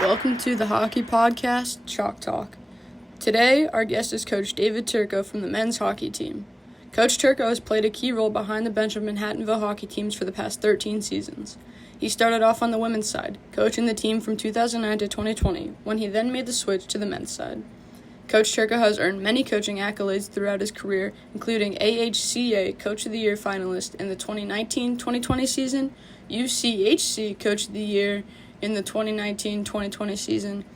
Welcome to the Hockey Podcast, Chalk Talk. Today, our guest is Coach David Turco from the men's hockey team. Coach Turco has played a key role behind the bench of Manhattanville hockey teams for the past 13 seasons. He started off on the women's side, coaching the team from 2009 to 2020, when he then made the switch to the men's side. Coach Turco has earned many coaching accolades throughout his career, including AHCA Coach of the Year finalist in the 2019-2020 season, UCHC Coach of the Year in the 2019-2020 season,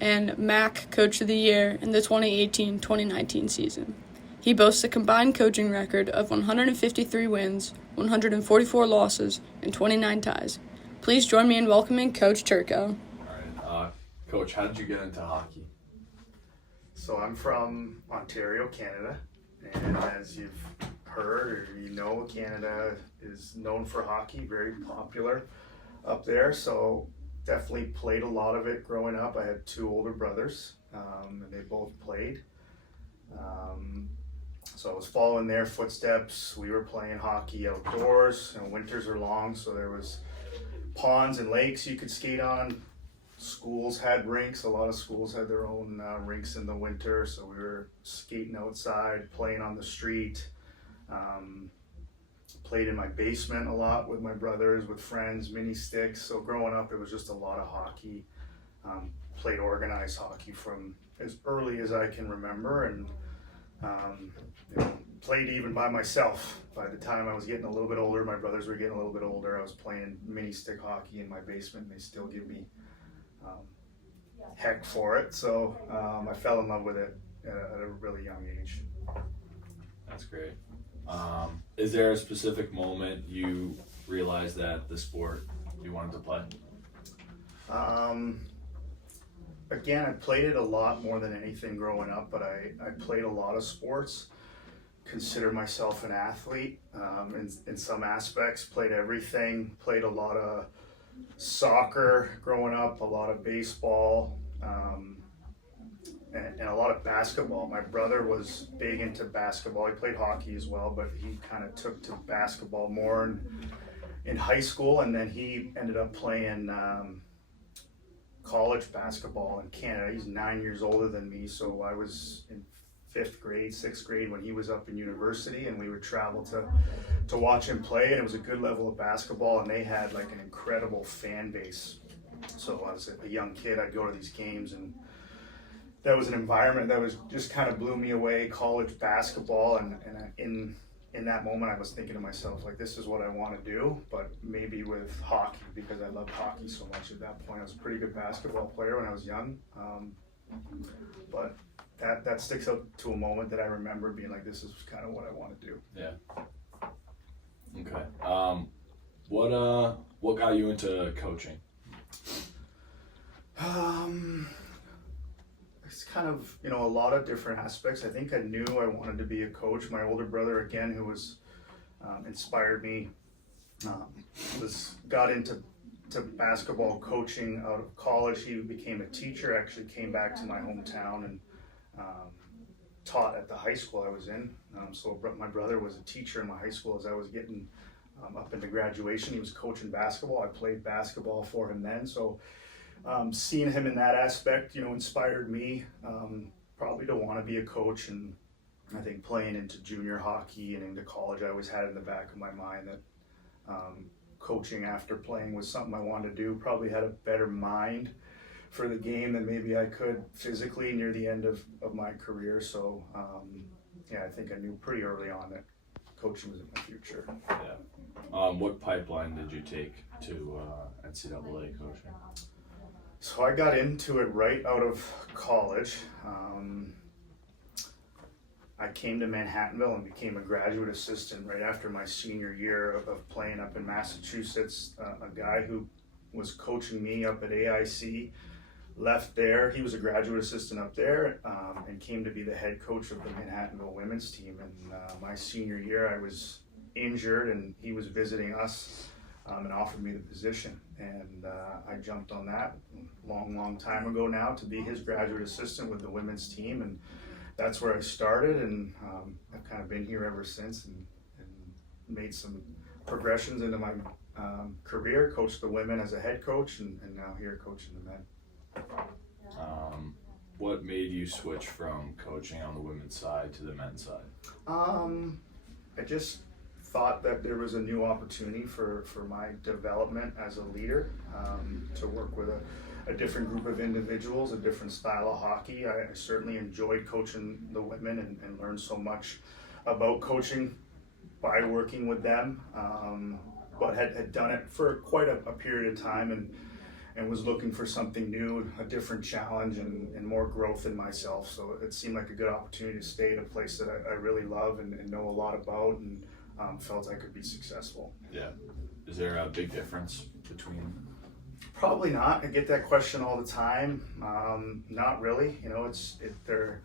and MAC Coach of the Year in the 2018-2019 season. He boasts a combined coaching record of 153 wins, 144 losses, and 29 ties. Please join me in welcoming Coach Turco. All right, Coach, how did you get into hockey? So I'm from Ontario, Canada, and as you've heard or you know, Canada is known for hockey, very popular up there. So definitely played a lot of it growing up. I had two older brothers, and they both played. So I was following their footsteps. We were playing hockey outdoors. Winters are long, so there was ponds and lakes you could skate on. Schools had rinks. A lot of schools had their own rinks in the winter, so we were skating outside, playing on the street. Played in my basement a lot with my brothers, with friends, mini sticks. So growing up, it was just a lot of hockey. Played organized hockey from as early as I can remember, and played even by myself. By the time I was getting a little bit older, my brothers were getting a little bit older, I was playing mini stick hockey in my basement, and they still give me heck for it. So I fell in love with it at a really young age. That's great. Is there a specific moment you realized that the sport you wanted to play? Again, I played it a lot more than anything growing up, but I played a lot of sports. Consider myself an athlete in some aspects. Played everything. Played a lot of soccer growing up, a lot of baseball, and a lot of basketball. My brother was big into basketball. He played hockey as well, but he kind of took to basketball more in high school, and then he ended up playing college basketball in Canada. He's 9 years older than me, so I was in 5th grade, 6th grade when he was up in university, and we would travel to watch him play, and it was a good level of basketball, and they had like an incredible fan base. So as a young kid, I'd go to these games, and that was an environment that was just kind of blew me away, college basketball, and in that moment I was thinking to myself, like, this is what I want to do, but maybe with hockey, because I loved hockey so much at that point. I was a pretty good basketball player when I was young, but that sticks out to a moment that I remember being like, this is kind of what I want to do. Yeah. Okay. What got you into coaching? It's kind of, a lot of different aspects. I think I knew I wanted to be a coach. My older brother, again, who was inspired me, got into basketball coaching out of college. He became a teacher, actually came back to my hometown and taught at the high school I was in. So my brother was a teacher in my high school as I was getting up into graduation. He was coaching basketball. I played basketball for him then. So seeing him in that aspect, inspired me probably to want to be a coach. And I think playing into junior hockey and into college, I always had in the back of my mind that coaching after playing was something I wanted to do. Probably had a better mind for the game than maybe I could physically near the end of my career. So I think I knew pretty early on that coaching was in my future. Yeah. What pipeline did you take to NCAA coaching? So I got into it right out of college. I came to Manhattanville and became a graduate assistant right after my senior year of playing up in Massachusetts. A guy who was coaching me up at AIC left there. He was a graduate assistant up there and came to be the head coach of the Manhattanville women's team. And my senior year, I was injured, and he was visiting us and offered me the position. And I jumped on that long time ago now to be his graduate assistant with the women's team. And that's where I started, and I've kind of been here ever since and made some progressions into my career, coached the women as a head coach, and now here coaching the men. What made you switch from coaching on the women's side to the men's side? I just thought that there was a new opportunity for my development as a leader, to work with a different group of individuals, a different style of hockey. I certainly enjoyed coaching the women and learned so much about coaching by working with them, but had done it for quite a period of time and was looking for something new, a different challenge and more growth in myself. So it seemed like a good opportunity to stay in a place that I really love and know a lot about, and felt I could be successful. Yeah. Is there a big difference between? Probably not. I get that question all the time. Not really. You know, they're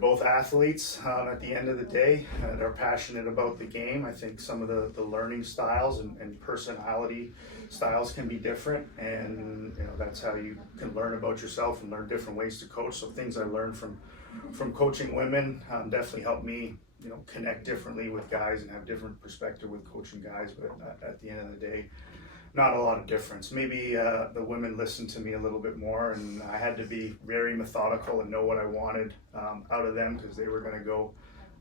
both athletes at the end of the day. They're passionate about the game. I think some of the learning styles and personality styles can be different, and you know that's how you can learn about yourself and learn different ways to coach. So things I learned from coaching women definitely helped me, you know, connect differently with guys and have different perspective with coaching guys. But at the end of the day, not a lot of difference. Maybe the women listened to me a little bit more, and I had to be very methodical and know what I wanted out of them, because they were going to go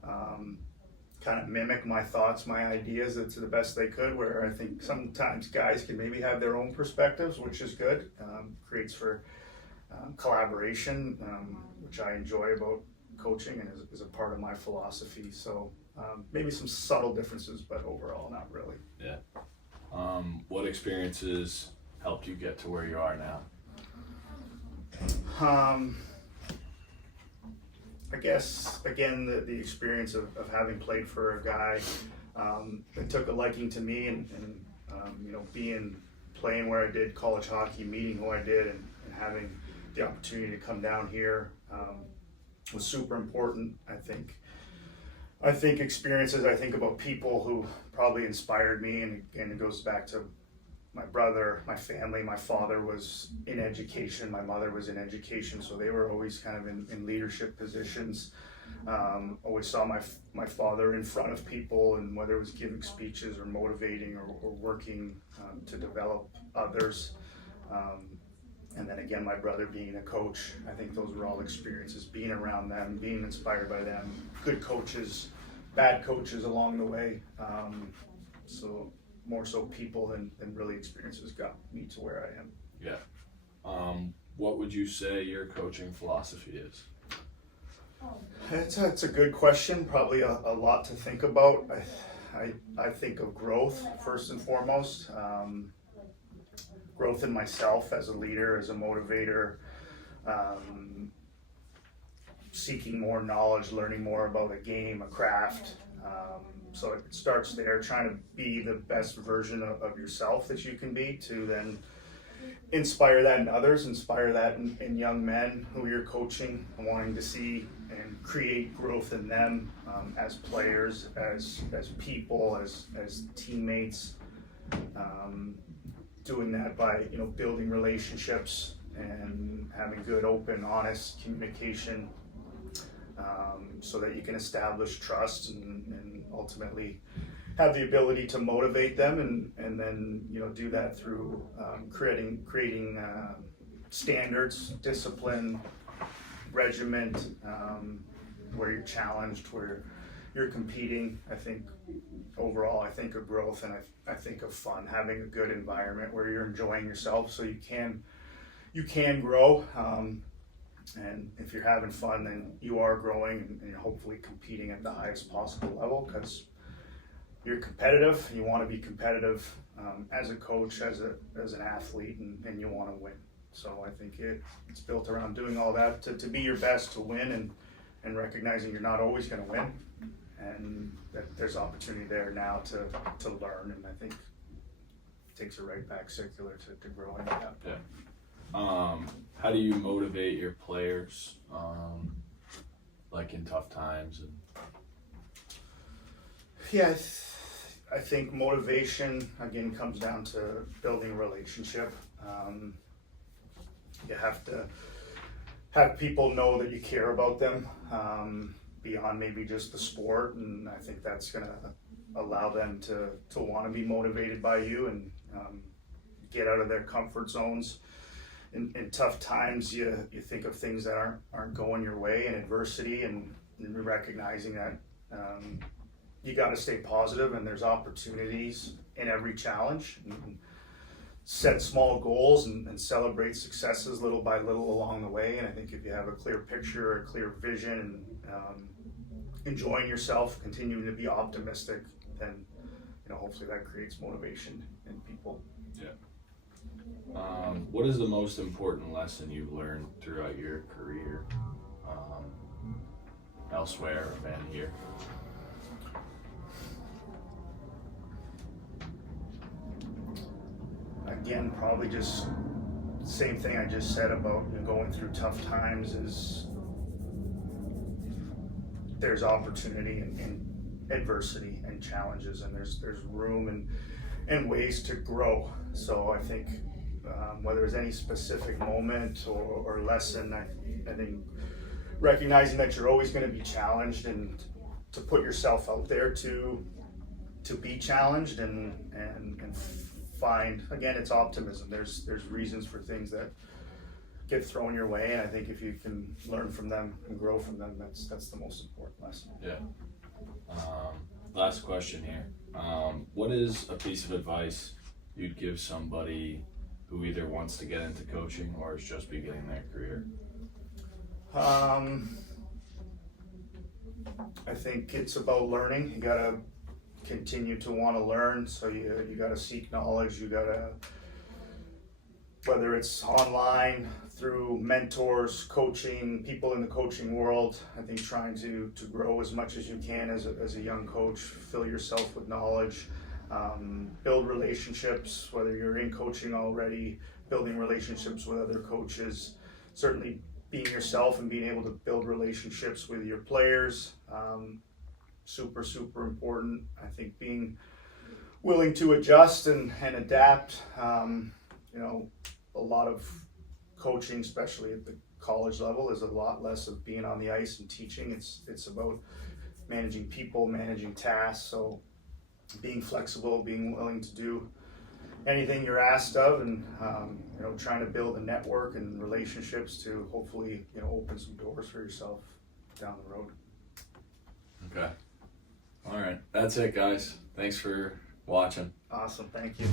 kind of mimic my thoughts, my ideas to the best they could, where I think sometimes guys can maybe have their own perspectives, which is good. Creates for collaboration, which I enjoy about coaching and is a part of my philosophy. So maybe some subtle differences, but overall not really. Yeah. What experiences helped you get to where you are now? I guess, again, the experience of having played for a guy that took a liking to me and you know, playing where I did college hockey, meeting who I did, and having the opportunity to come down here was super important. I think experiences, I think about people who probably inspired me, and it goes back to my brother, my family. My father was in education, my mother was in education, so they were always kind of in leadership positions. Always saw my father in front of people, and whether it was giving speeches or motivating or working to develop others. And then again, my brother being a coach, I think those were all experiences, being around them, being inspired by them, good coaches, bad coaches along the way. So more so people than really experiences got me to where I am. Yeah. What would you say your coaching philosophy is? It's a good question, probably a lot to think about. I think of growth first and foremost. Growth in myself as a leader, as a motivator, seeking more knowledge, learning more about a game, a craft. So it starts there, trying to be the best version of yourself that you can be, to then inspire that in others, inspire that in young men who you're coaching, and wanting to see and create growth in them as players, as people, as teammates. Doing that by, you know, building relationships and having good, open, honest communication, so that you can establish trust and ultimately have the ability to motivate them, and then, you know, do that through creating standards, discipline, regiment, where you're challenged, where you're competing. I think overall, I think of growth, and I think of fun, having a good environment where you're enjoying yourself, so you can grow. And if you're having fun, then you are growing and you're hopefully competing at the highest possible level, because you're competitive. You want to be competitive as a coach, as an athlete, and you want to win. So I think it's built around doing all that to be your best, to win, and recognizing you're not always going to win, and that there's opportunity there now to learn. And I think it takes a right back circular to grow into that. Yeah. How do you motivate your players, like in tough times? Yeah, I think motivation, again, comes down to building a relationship. You have to have people know that you care about them, beyond maybe just the sport, and I think that's going to allow them to want to be motivated by you and get out of their comfort zones. in tough times, you think of things that aren't going your way and adversity, and recognizing that you got to stay positive, and there's opportunities in every challenge. And set small goals and celebrate successes little by little along the way. And I think if you have a clear picture, a clear vision, and enjoying yourself, continuing to be optimistic, then hopefully that creates motivation in people. Yeah. What is the most important lesson you've learned throughout your career, elsewhere and here? Again, probably just same thing I just said about going through tough times. Is there's opportunity in adversity and challenges, and there's room and ways to grow. So I think whether there's any specific moment or lesson, I think recognizing that you're always going to be challenged, and to put yourself out there to be challenged and find, again, it's optimism. There's reasons for things that get thrown your way, and I think if you can learn from them and grow from them, that's the most important lesson. Yeah. Last question here. What is a piece of advice you'd give somebody who either wants to get into coaching or is just beginning their career? I think it's about learning. You gotta continue to want to learn, so you gotta seek knowledge. You gotta, whether it's online, through mentors, coaching, people in the coaching world. I think trying to grow as much as you can as a young coach, fill yourself with knowledge, build relationships, whether you're in coaching already, building relationships with other coaches, certainly being yourself and being able to build relationships with your players. Super important. I think being willing to adjust and adapt. A lot of coaching, especially at the college level, is a lot less of being on the ice and teaching. It's about managing people, managing tasks. So being flexible, being willing to do anything you're asked of, and trying to build a network and relationships to hopefully open some doors for yourself down the road. Okay. All right. That's it, guys. Thanks for watching. Awesome. Thank you.